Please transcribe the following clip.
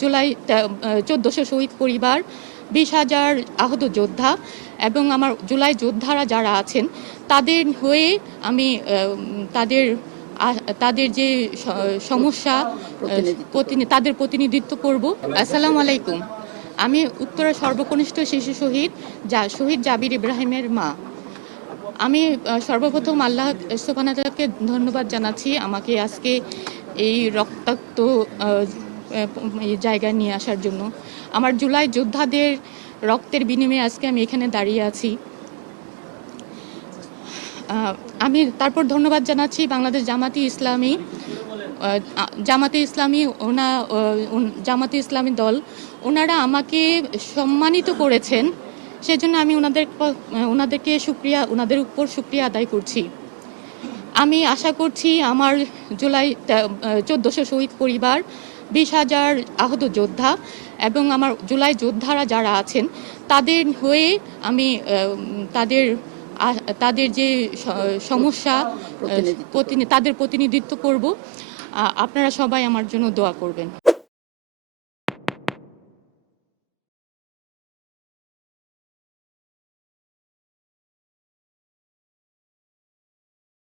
জুলাই 1400 শহীদ পরিবার, 20,000 আহত যোদ্ধা এবং আমার জুলাই যোদ্ধারা যারা আছেন তাদের হয়ে আমি তাদের তাদের যে সমস্যা তাদের প্রতিনিধিত্ব করব। আসসালামু আলাইকুম। আমি উত্তরা সর্বকনিষ্ঠ শিশু শহীদ জাবির ইব্রাহিমের মা। আমি সর্বপ্রথম আল্লাহ সুবহানাহু ওয়া তাআলাকে ধন্যবাদ জানাচ্ছি আমাকে আজকে এই রক্তাক্ত জায়গায় নিয়ে আসার জন্য। আমার জুলাই যোদ্ধাদের রক্তের বিনিময়ে আজকে আমি এখানে দাঁড়িয়ে আছি। আমি তারপর ধন্যবাদ জানাচ্ছি বাংলাদেশ জামাতে ইসলামী দল, ওনারা আমাকে সম্মানিত করেছেন, সেজন্য আমি ওনাদের উপর শুকরিয়া আদায় করছি। আমি আশা করছি আমার জুলাই 1400 শহীদ পরিবার, 20,000 আহত যোদ্ধা এবং আমার জুলাই যোদ্ধারা যারা আছেন তাদের হয়ে আমি তাদের যে সমস্যা তাদের প্রতিনিধিত্ব করব। আপনারা সবাই আমার জন্য দোয়া করবেন।